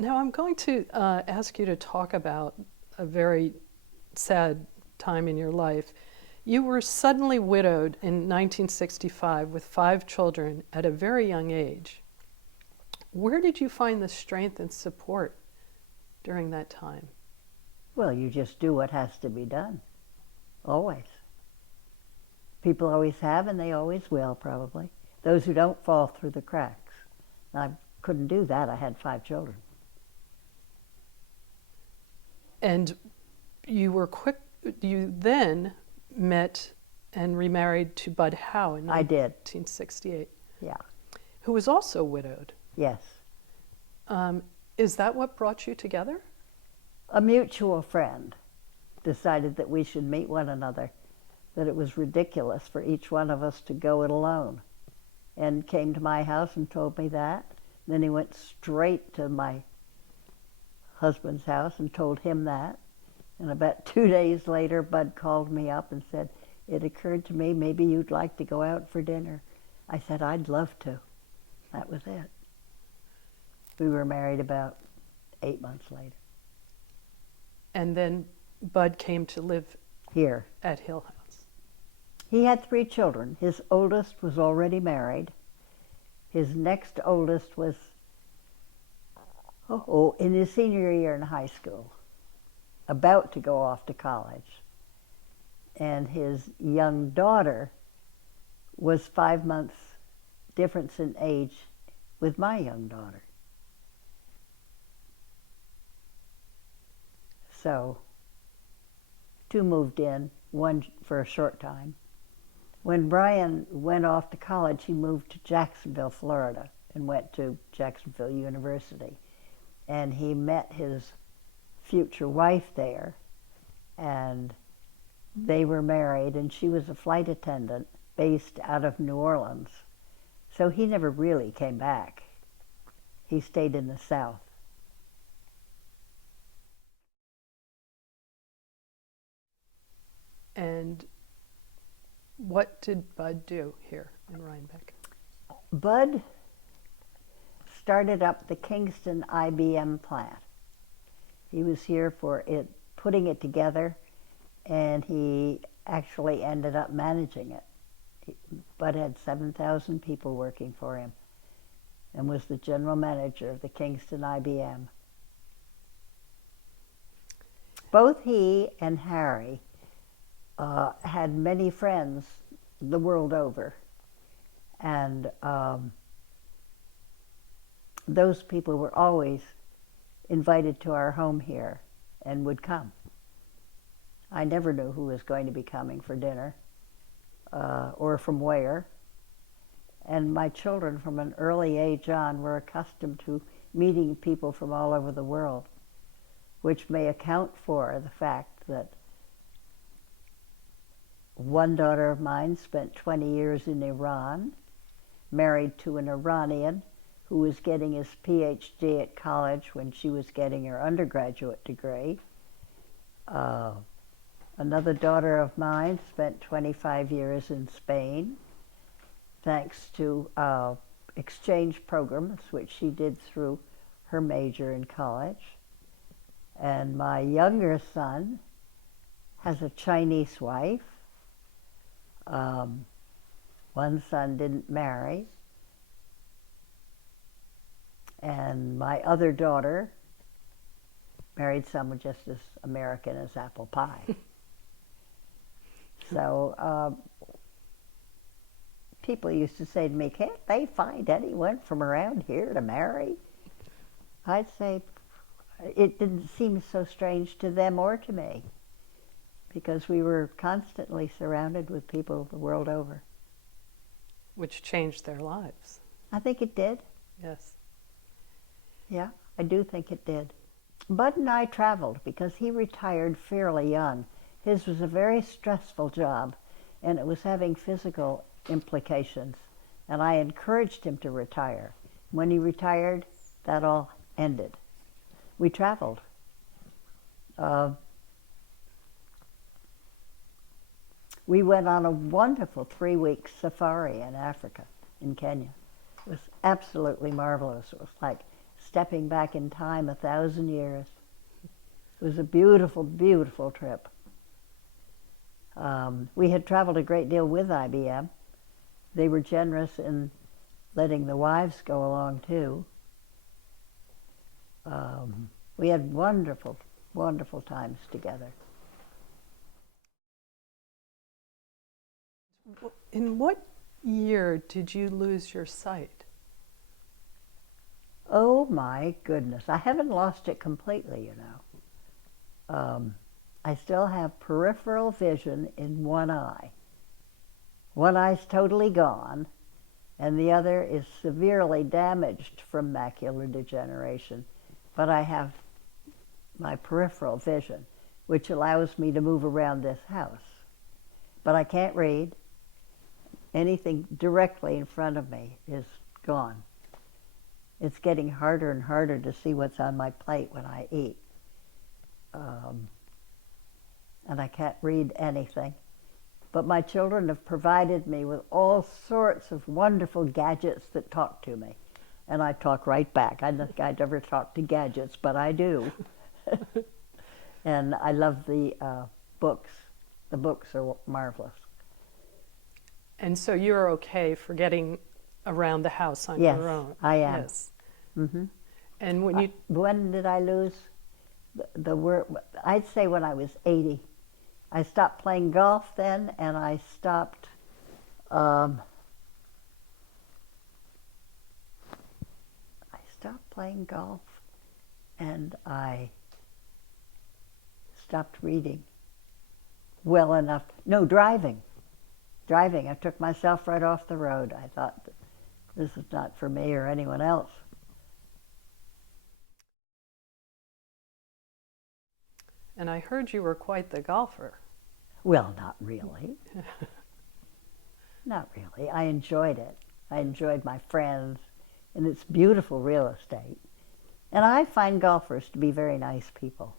Now I'm going to ask you to talk about a very sad time in your life. You were suddenly widowed in 1965 with 5 children at a very young age. Where did you find the strength and support during that time? Well, you just do what has to be done, always. People always have, and they always will, probably. Those who don't fall through the cracks. I couldn't do that. I had 5 children. And you then met and remarried to Bud Howe in I did. 1968, Yeah. who was also widowed. Yes. Is that what brought you together? A mutual friend decided that we should meet one another, that it was ridiculous for each one of us to go it alone, and came to my house and told me that. Then he went straight to my husband's house and told him that. And about 2 days later, Bud called me up and said, "It occurred to me, maybe you'd like to go out for dinner." I said, "I'd love to." That was it. We were married about 8 months later. And then Bud came to live Here. at Hill House. He had 3 children. His oldest was already married. His next oldest was in his senior year in high school, about to go off to college. And his young daughter was 5 months difference in age with my young daughter. So 2 moved in, 1 for a short time. When Brian went off to college, he moved to Jacksonville, Florida, and went to Jacksonville University. And he met his future wife there, and they were married, and she was a flight attendant based out of New Orleans. So he never really came back. He stayed in the South. And what did Bud do here in Rhinebeck? Bud started up the Kingston IBM plant. He was here for it, putting it together, and he actually ended up managing it. Bud had 7,000 people working for him and was the general manager of the Kingston IBM. Both he and Harry had many friends the world over, and those people were always invited to our home here and would come. I never knew who was going to be coming for dinner or from where, and my children from an early age on were accustomed to meeting people from all over the world, which may account for the fact that one daughter of mine spent 20 years in Iran, married to an Iranian who was getting his PhD at college when she was getting her undergraduate degree. Another daughter of mine spent 25 years in Spain, thanks to exchange programs, which she did through her major in college. And my younger son has a Chinese wife. One son didn't marry. And my other daughter married someone just as American as apple pie. So people used to say to me, "Can't they find anyone from around here to marry?" I'd say it didn't seem so strange to them or to me, because we were constantly surrounded with people the world over. Which changed their lives. I think it did. Yes. Yeah, I do think it did. Bud and I traveled because he retired fairly young. His was a very stressful job, and it was having physical implications, and I encouraged him to retire. When he retired, that all ended. We traveled. We went on a wonderful 3-week safari in Africa, in Kenya. It was absolutely marvelous. It was like stepping back in time 1,000 years. It was a beautiful, beautiful trip. We had traveled a great deal with IBM. They were generous in letting the wives go along too. We had wonderful, wonderful times together. In what year did you lose your sight? Oh my goodness, I haven't lost it completely, you know. I still have peripheral vision in one eye. One eye's totally gone, and the other is severely damaged from macular degeneration. But I have my peripheral vision, which allows me to move around this house. But I can't read. Anything directly in front of me is gone. It's getting harder and harder to see what's on my plate when I eat. And I can't read anything. But my children have provided me with all sorts of wonderful gadgets that talk to me. And I talk right back. I don't think I'd ever talk to gadgets, but I do. And I love the books. The books are marvelous. And so you're okay for getting around the house on Yes, your own? I am. Yes. Mm-hmm. And when you... When did I lose the word? I'd say when I was 80. I stopped playing golf then, and I stopped playing golf, and I stopped reading well enough. No, driving. Driving. I took myself right off the road. I thought, this is not for me or anyone else. And I heard you were quite the golfer. Well, not really. Not really. I enjoyed it. I enjoyed my friends, and it's beautiful real estate. And I find golfers to be very nice people.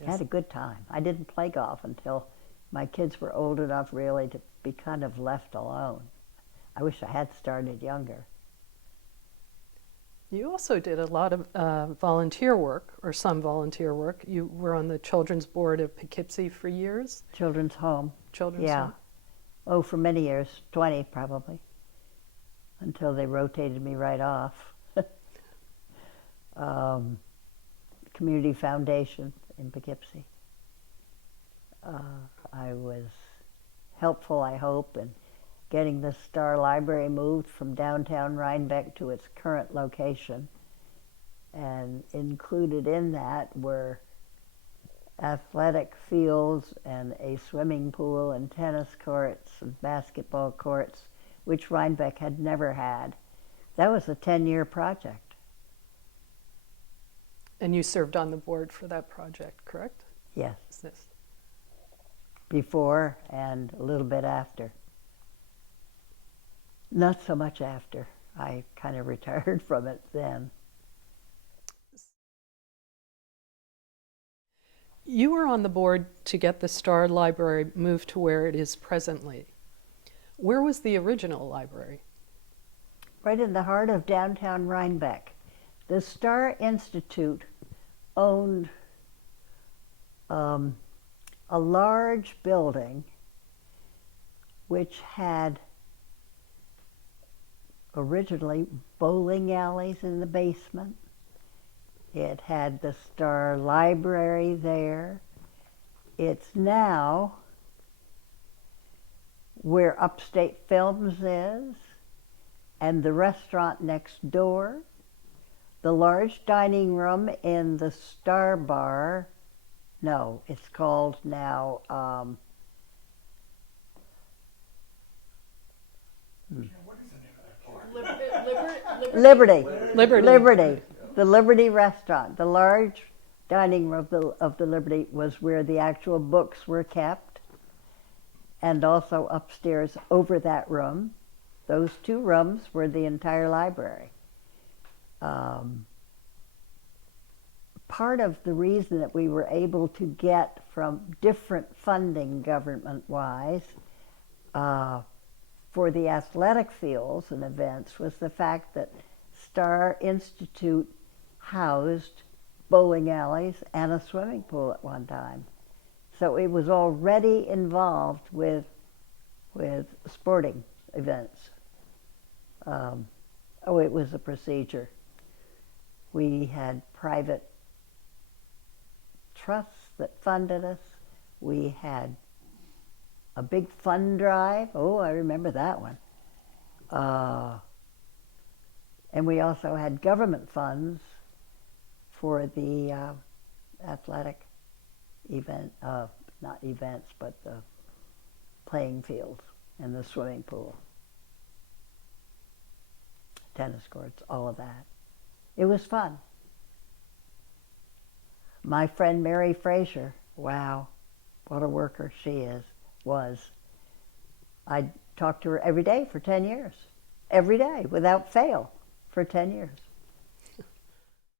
Yes. I had a good time. I didn't play golf until my kids were old enough really to be kind of left alone. I wish I had started younger. You also did a lot of volunteer work, or some volunteer work. You were on the children's board of Poughkeepsie for years. Children's home. Children's home? Oh, for many years, 20 probably, until they rotated me right off. Community Foundation in Poughkeepsie. I was helpful, I hope, in getting the Star Library moved from downtown Rhinebeck to its current location. And included in that were athletic fields and a swimming pool and tennis courts and basketball courts, which Rhinebeck had never had. That was a 10-year project. And you served on the board for that project, correct? Yes. Yes. Before and a little bit after. Not so much after. I kind of retired from it then. You were on the board to get the Star Library moved to where it is presently. Where was the original library? Right in the heart of downtown Rhinebeck. The Star Institute owned a large building which had originally bowling alleys in the basement. It had the Star Library there. It's now where Upstate Films is, and the restaurant next door, the large dining room in the Star Bar. No, it's called now Liberty. The Liberty restaurant. The large dining room of the Liberty was where the actual books were kept, and also upstairs over that room. Those two rooms were the entire library. Part of the reason that we were able to get from different funding government-wise for the athletic fields and events was the fact that Star Institute housed bowling alleys and a swimming pool at one time. So it was already involved with sporting events. It was a procedure. We had private trusts that funded us. We had a big fund drive. Oh, I remember that one. And we also had government funds for the athletic event, not events, but the playing fields and the swimming pool, tennis courts, all of that. It was fun. My friend Mary Fraser, wow, what a worker she was. I talked to her every day for 10 years. Every day, without fail, for 10 years.